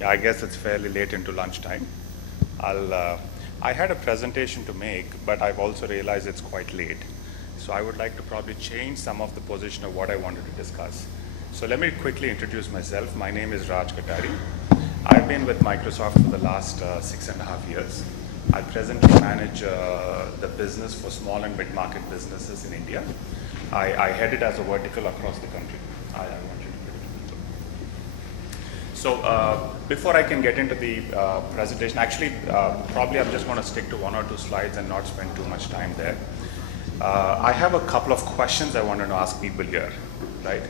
Yeah, I guess it's fairly late into lunchtime. I had a presentation to make, but I've also realized it's quite late. So I would like to probably change some of the position of what I wanted to discuss. So let me quickly introduce myself. My name is Raj Katari. I've been with Microsoft for the last 6.5 years. I presently manage the business for small and mid-market businesses in India. I head it as a vertical across the country. I want you to put it in. So before I can get into the presentation, actually, probably I'm just going to stick to one or two slides and not spend too much time there. I have a couple of questions I wanted to ask people here, right?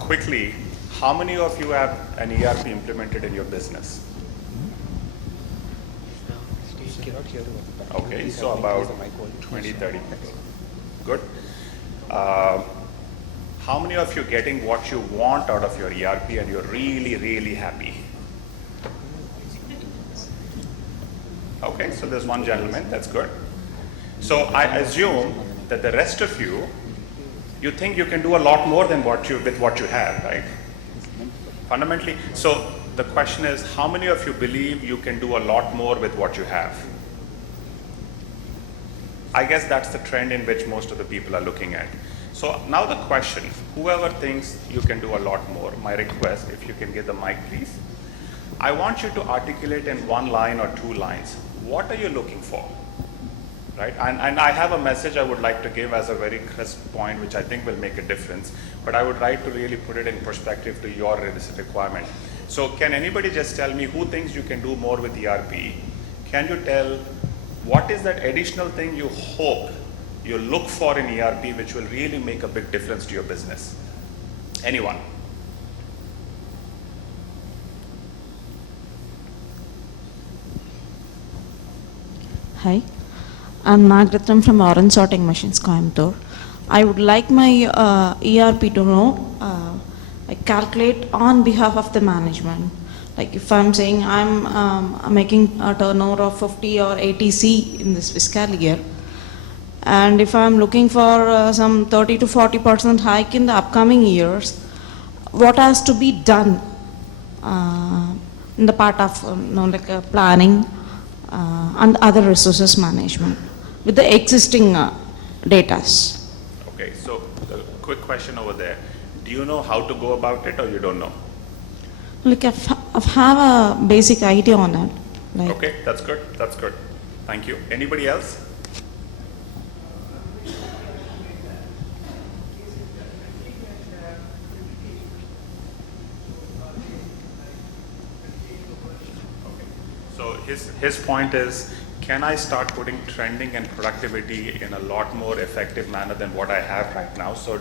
Quickly, how many of you have an ERP implemented in your business? Okay, so about 20, 30 people. Good. How many of you getting what you want out of your ERP and you're really, really happy? Okay, so there's one gentleman, that's good. So I assume that the rest of you, you think you can do a lot more than with what you have, right? Fundamentally, so the question is, how many of you believe you can do a lot more with what you have? I guess that's the trend in which most of the people are looking at. So now the question, whoever thinks you can do a lot more, my request, if you can get the mic please. I want you to articulate in one line or two lines, what are you looking for? Right? And I have a message I would like to give as a very crisp point, which I think will make a difference, but I would like to really put it in perspective to your requirement. So can anybody just tell me who thinks you can do more with ERP? Can you tell what is that additional thing you hope you look for in ERP which will really make a big difference to your business? Anyone? Hi, I'm Nagratnam from Orange Sorting Machines, Coimbatore. I would like my ERP to know, I calculate on behalf of the management. Like if I'm saying I'm making a turnover of 50 or 80 C in this fiscal year, and if I'm looking for some 30 to 40% hike in the upcoming years, what has to be done in the part of like planning and other resources management with the existing data? Okay, so a quick question over there. Do you know how to go about it or you don't know? Like I have a basic idea on it. Like okay, that's good. That's good. Thank you. Anybody else? Okay. So his point is, can I start putting trending and productivity in a lot more effective manner than what I have right now? So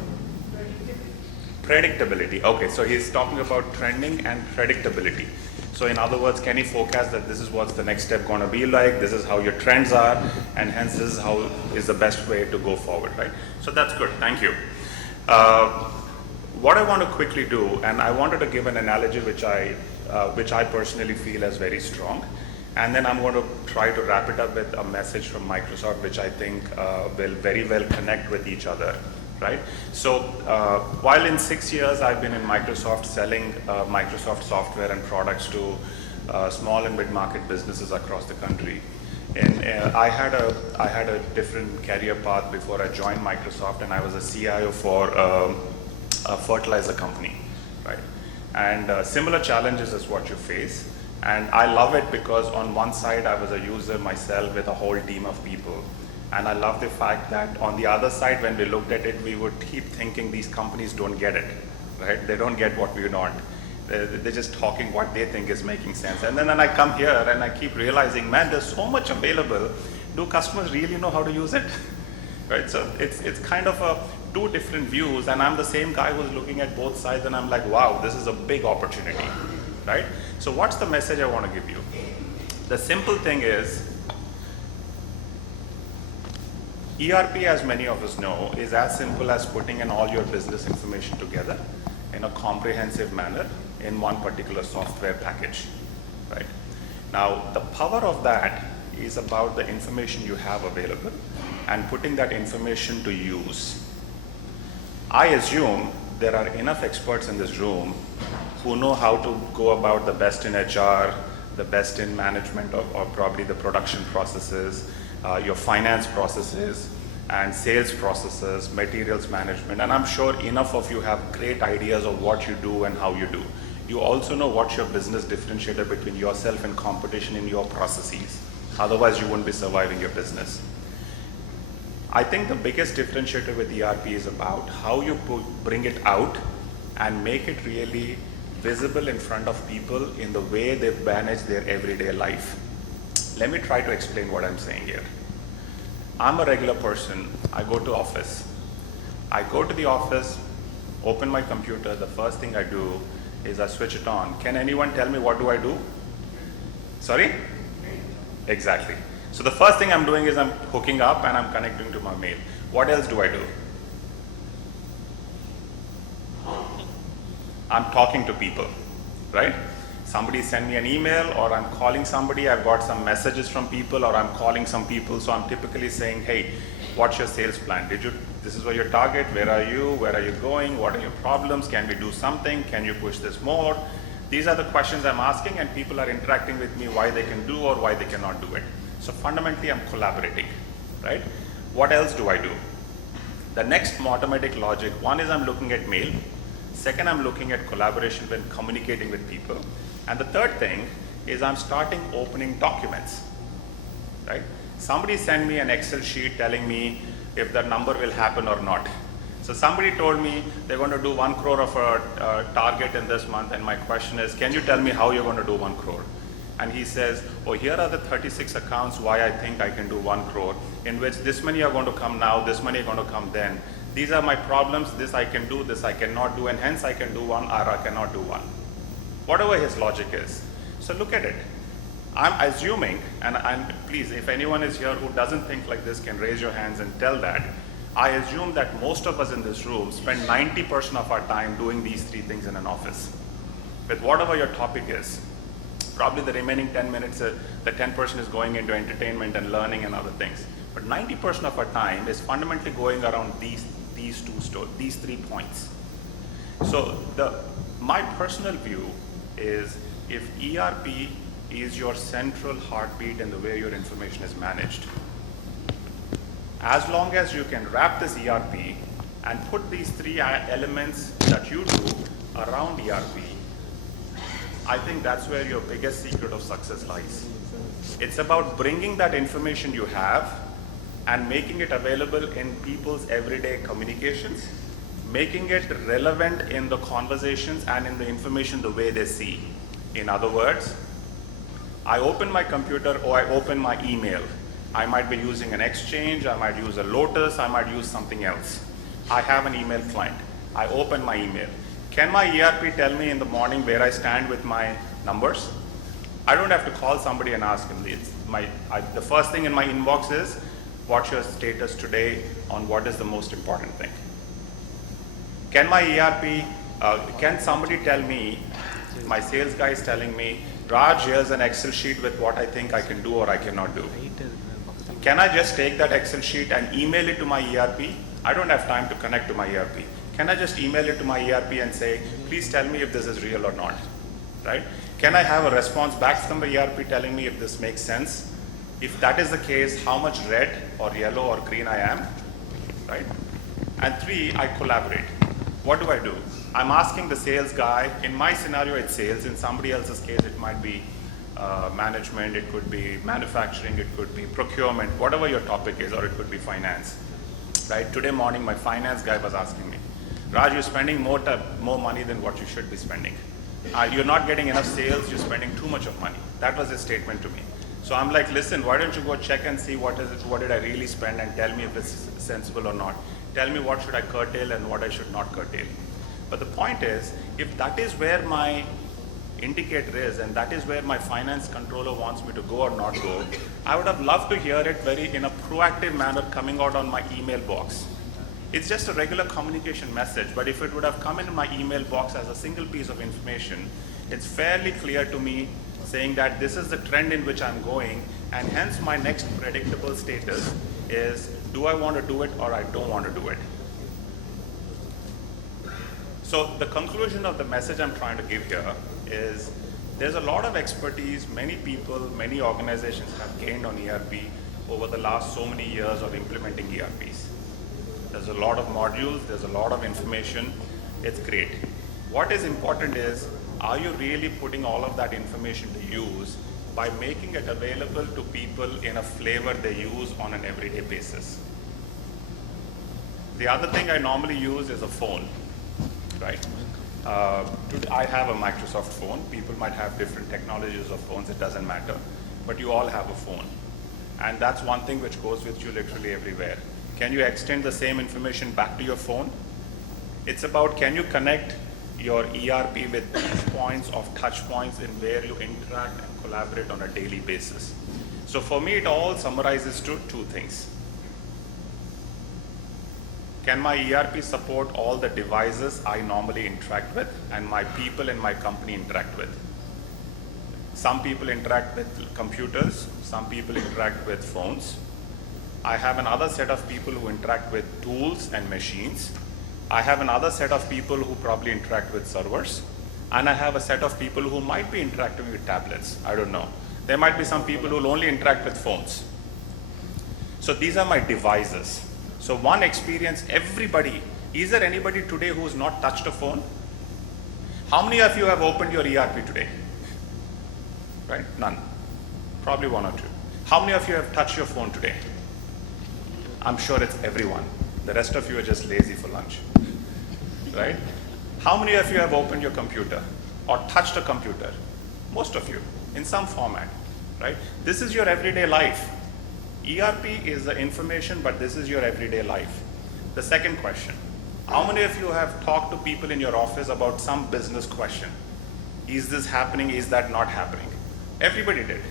predictability. Okay, so he's talking about trending and predictability. So in other words, can he forecast that this is what's the next step going to be like, this is how your trends are, and hence this is how is the best way to go forward, right? So that's good, thank you. What I want to quickly do, and I wanted to give an analogy which I personally feel is very strong, and then I'm going to try to wrap it up with a message from Microsoft which I think will very well connect with each other. Right? So while in 6 years I've been in Microsoft selling Microsoft software and products to small and mid-market businesses across the country, and I had a different career path before I joined Microsoft, and I was a CIO for a fertilizer company, right? And similar challenges is what you face, and I love it because on one side I was a user myself with a whole team of people. And I love the fact that on the other side, when we looked at it, we would keep thinking these companies don't get it, right? They don't get what we want. They're just talking what they think is making sense. And then I come here and I keep realizing, man, there's so much available. Do customers really know how to use it? Right? So it's kind of two different views, and I'm the same guy who's looking at both sides, and I'm like, wow, this is a big opportunity, right? So what's the message I want to give you? The simple thing is, ERP, as many of us know, is as simple as putting in all your business information together in a comprehensive manner in one particular software package, right? Now, the power of that is about the information you have available and putting that information to use. I assume there are enough experts in this room who know how to go about the best in HR, the best in management of, or probably the production processes, your finance processes, and sales processes, materials management, and I'm sure enough of you have great ideas of what you do and how you do. You also know what's your business differentiator between yourself and competition in your processes. Otherwise, you wouldn't be surviving your business. I think the biggest differentiator with ERP is about how you bring it out and make it really visible in front of people in the way they manage their everyday life. Let me try to explain what I'm saying here. I'm a regular person. I go to office. I go to the office, open my computer. The first thing I do is I switch it on. Can anyone tell me what do I do? Sorry? Exactly. So the first thing I'm doing is I'm hooking up and I'm connecting to my mail. What else do I do? I'm talking to people, right? Somebody send me an email, or I'm calling somebody, I've got some messages from people, or I'm calling some people, so I'm typically saying, hey, what's your sales plan? This is where your target, where are you going, what are your problems, can we do something, can you push this more? These are the questions I'm asking, and people are interacting with me why they can do or why they cannot do it. So fundamentally, I'm collaborating, right? What else do I do? The next automatic logic, one is I'm looking at mail. Second, I'm looking at collaboration when communicating with people. And the third thing is I'm starting opening documents, right? Somebody sent me an Excel sheet telling me if the number will happen or not. So somebody told me they're going to do 1 crore of a target in this month, and my question is, can you tell me how you're going to do 1 crore? And he says, oh, here are the 36 accounts why I think I can do 1 crore, in which this many are going to come now, this many are going to come then. These are my problems, this I can do, this I cannot do, and hence I can do one or I cannot do one. Whatever his logic is. So look at it. I'm assuming, and please, if anyone is here who doesn't think like this, can raise your hands and tell that. I assume that most of us in this room spend 90% of our time doing these 3 things in an office. With whatever your topic is. Probably the remaining 10 minutes, the 10% is going into entertainment and learning and other things. But 90% of our time is fundamentally going around these 3 points. So my personal view is, if ERP is your central heartbeat in the way your information is managed, as long as you can wrap this ERP and put these 3 elements that you do around ERP, I think that's where your biggest secret of success lies. It's about bringing that information you have and making it available in people's everyday communications, making it relevant in the conversations and in the information the way they see. In other words, I open my computer or I open my email. I might be using an Exchange, I might use a Lotus, I might use something else. I have an email client. I open my email. Can my ERP tell me in the morning where I stand with my numbers? I don't have to call somebody and ask him. The first thing in my inbox is, what's your status today on what is the most important thing? Can my ERP, can somebody tell me, my sales guy is telling me, Raj, here's an Excel sheet with what I think I can do or I cannot do. Can I just take that Excel sheet and email it to my ERP? I don't have time to connect to my ERP. Can I just email it to my ERP and say, please tell me if this is real or not, right? Can I have a response back from the ERP telling me if this makes sense? If that is the case, how much red or yellow or green I am, right? And 3, I collaborate. What do I do? I'm asking the sales guy. In my scenario, it's sales. In somebody else's case, it might be management, it could be manufacturing, it could be procurement, whatever your topic is, or it could be finance, right? Today morning, my finance guy was asking me, Raj, you're spending more money than what you should be spending. You're not getting enough sales, you're spending too much of money. That was his statement to me. So I'm like, listen, why don't you go check and see what did I really spend, and tell me if it's sensible or not. Tell me what should I curtail and what I should not curtail. But the point is, if that is where my indicator is, and that is where my finance controller wants me to go or not go, I would have loved to hear it in a proactive manner coming out on my email box. It's just a regular communication message, but if it would have come in my email box as a single piece of information, it's fairly clear to me saying that this is the trend in which I'm going, and hence my next predictable status is, do I want to do it or I don't want to do it? So the conclusion of the message I'm trying to give here is there's a lot of expertise many people, many organizations have gained on ERP over the last so many years of implementing ERPs. There's a lot of modules, there's a lot of information, it's great. What is important is, are you really putting all of that information to use by making it available to people in a flavor they use on an everyday basis? The other thing I normally use is a phone, right? I have a Microsoft phone. People might have different technologies of phones, it doesn't matter, but you all have a phone. And that's one thing which goes with you literally everywhere. Can you extend the same information back to your phone? It's about, can you connect your ERP with these points of touch points in where you interact and collaborate on a daily basis. So for me, it all summarizes to two things. Can my ERP support all the devices I normally interact with and my people in my company interact with? Some people interact with computers, some people interact with phones. I have another set of people who interact with tools and machines. I have another set of people who probably interact with servers. And I have a set of people who might be interacting with tablets. I don't know. There might be some people who will only interact with phones. So these are my devices. So one experience, everybody, is there anybody today who's not touched a phone? How many of you have opened your ERP today? Right, none. Probably one or two. How many of you have touched your phone today? I'm sure it's everyone. The rest of you are just lazy for lunch, right? How many of you have opened your computer or touched a computer? Most of you, in some format, right? This is your everyday life. ERP is the information, but this is your everyday life. The second question, how many of you have talked to people in your office about some business question? Is this happening? Is that not happening? Everybody did.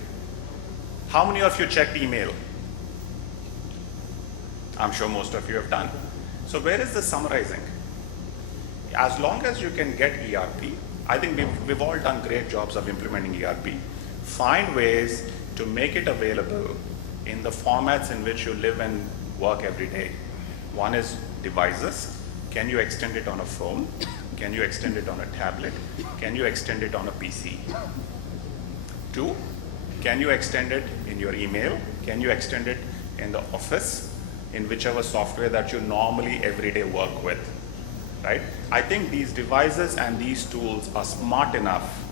How many of you checked email? I'm sure most of you have done. So where is the summarizing? As long as you can get ERP, I think we've all done great jobs of implementing ERP. Find ways to make it available in the formats in which you live and work every day. One is devices. Can you extend it on a phone? Can you extend it on a tablet? Can you extend it on a PC? Two, can you extend it in your email? Can you extend it in the office, in whichever software that you normally everyday work with, right? I think these devices and these tools are smart enough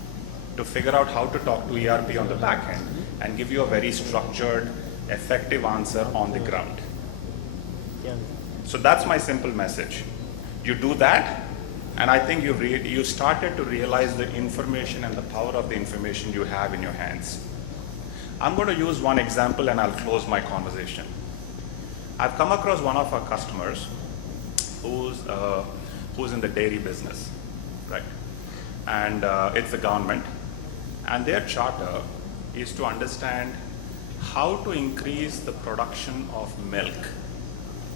to figure out how to talk to ERP on the back end and give you a very structured, effective answer on the ground. So that's my simple message. You do that, and I think you started to realize the information and the power of the information you have in your hands. I'm going to use one example and I'll close my conversation. I've come across one of our customers who's in the dairy business, right? And it's the government. And their charter is to understand how to increase the production of milk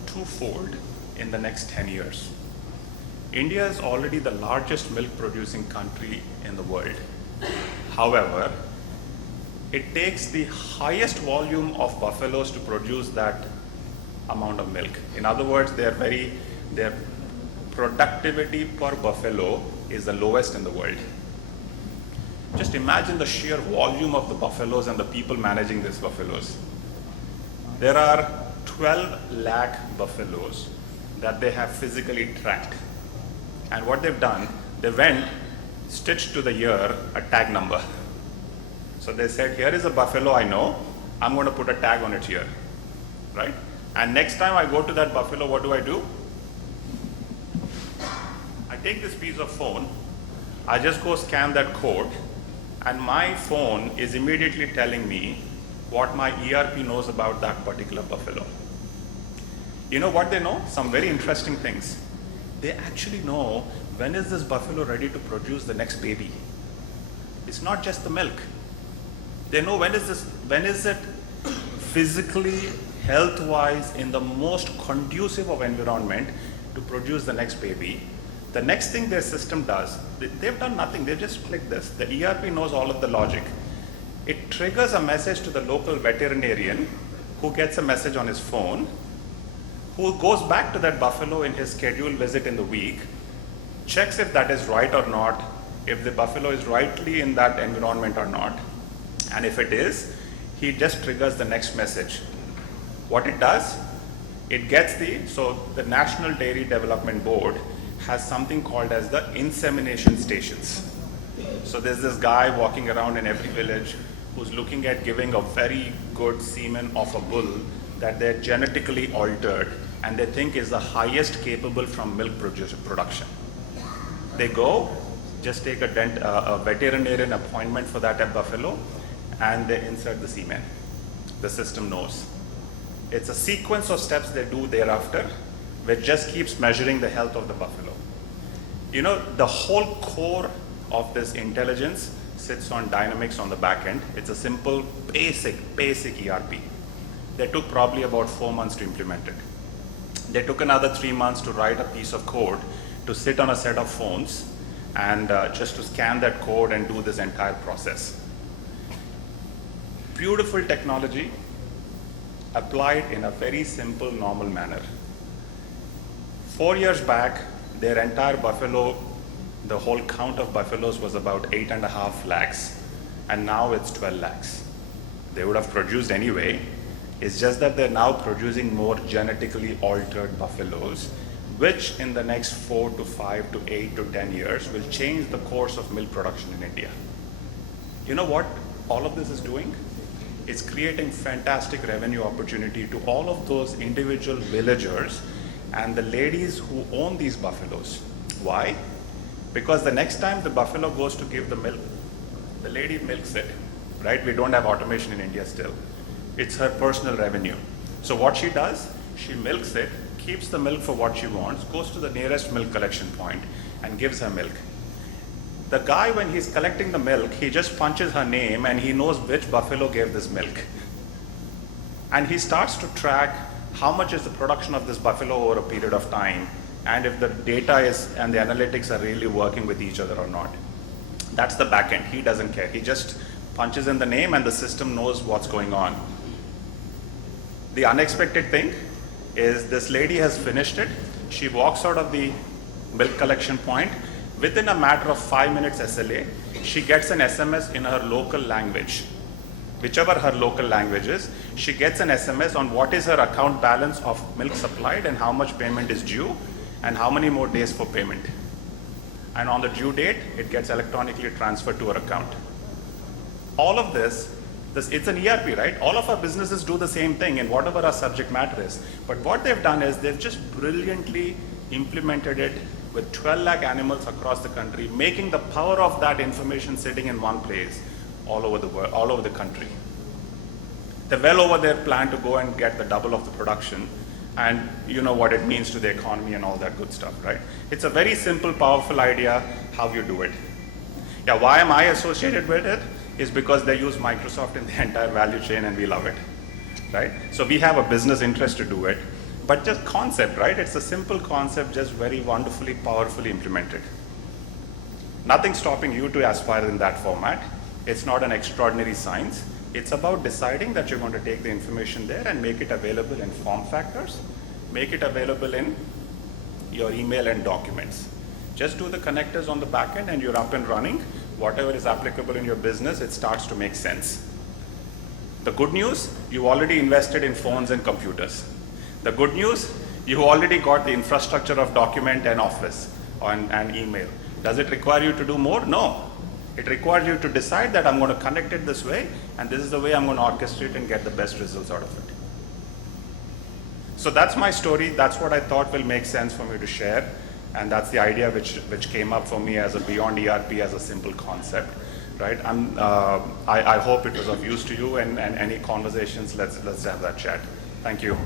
twofold in the next 10 years. India is already the largest milk producing country in the world. However, it takes the highest volume of buffaloes to produce that amount of milk. In other words, their productivity per buffalo is the lowest in the world. Just imagine the sheer volume of the buffaloes and the people managing these buffaloes. There are 12 lakh buffaloes that they have physically tracked. And what they've done, they went, stitched to the year, a tag number. So they said, here is a buffalo I know, I'm going to put a tag on it here, right? And next time I go to that buffalo, what do? I take this piece of phone, I just go scan that code, and my phone is immediately telling me what my ERP knows about that particular buffalo. You know what they know? Some very interesting things. They actually know when is this buffalo ready to produce the next baby. It's not just the milk. They know when is it physically, health-wise, in the most conducive of environment to produce the next baby. The next thing their system does, they've done nothing, they've just clicked this. The ERP knows all of the logic. It triggers a message to the local veterinarian who gets a message on his phone, who goes back to that buffalo in his scheduled visit in the week, checks if that is right or not, if the buffalo is rightly in that environment or not. And if it is, he just triggers the next message. What it does, it gets so the National Dairy Development Board has something called as the insemination stations. So there's this guy walking around in every village who's looking at giving a very good semen of a bull that they're genetically altered and they think is the highest capable from milk production. They go, just take a veterinarian appointment for that buffalo, and they insert the semen. The system knows. It's a sequence of steps they do thereafter, which just keeps measuring the health of the buffalo. You know, the whole core of this intelligence sits on Dynamics on the back end. It's a simple, basic ERP. They took probably about 4 months to implement it. They took another 3 months to write a piece of code to sit on a set of phones and just to scan that code and do this entire process. Beautiful technology applied in a very simple, normal manner. 4 years back, their entire buffalo, the whole count of buffaloes was about 8.5 lakhs, and now it's 12 lakhs. They would have produced anyway. It's just that they're now producing more genetically altered buffaloes, which in the next 4 to 5 to 8 to 10 years will change the course of milk production in India. You know what all of this is doing? It's creating fantastic revenue opportunity to all of those individual villagers and the ladies who own these buffaloes. Why? Because the next time the buffalo goes to give the milk, the lady milks it, right? We don't have automation in India still. It's her personal revenue. So what she does, she milks it, keeps the milk for what she wants, goes to the nearest milk collection point and gives her milk. The guy, when he's collecting the milk, he just punches her name and he knows which buffalo gave this milk. And he starts to track how much is the production of this buffalo over a period of time, and if the data is and the analytics are really working with each other or not. That's the back end. He doesn't care. He just punches in the name and the system knows what's going on. The unexpected thing is this lady has finished it. She walks out of the milk collection point. Within a matter of 5 minutes SLA, she gets an SMS in her local language. Whichever her local language is, she gets an SMS on what is her account balance of milk supplied and how much payment is due and how many more days for payment. And on the due date, it gets electronically transferred to her account. All of this, it's an ERP, right? All of our businesses do the same thing in whatever our subject matter is. But what they've done is they've just brilliantly implemented it with 12 lakh animals across the country, making the power of that information sitting in one place all over the world, all over the country. They're well over their plan to go and get the double of the production, and you know what it means to the economy and all that good stuff, right? It's a very simple, powerful idea how you do it. Yeah, why am I associated with it? Is because they use Microsoft in the entire value chain and we love it, right? So we have a business interest to do it, but just concept, right? It's a simple concept, just very wonderfully, powerfully implemented. Nothing stopping you to aspire in that format. It's not an extraordinary science. It's about deciding that you're going to take the information there and make it available in form factors, make it available in your email and documents. Just do the connectors on the back end and you're up and running. Whatever is applicable in your business, it starts to make sense. The good news, you already invested in phones and computers. The good news, you already got the infrastructure of document and office and email. Does it require you to do more? No. It requires you to decide that I'm going to connect it this way, and this is the way I'm going to orchestrate and get the best results out of it. So that's my story. That's what I thought will make sense for me to share. And that's the idea which came up for me as a beyond ERP as a simple concept, right? I hope it was of use to you, and any conversations, let's have that chat. Thank you.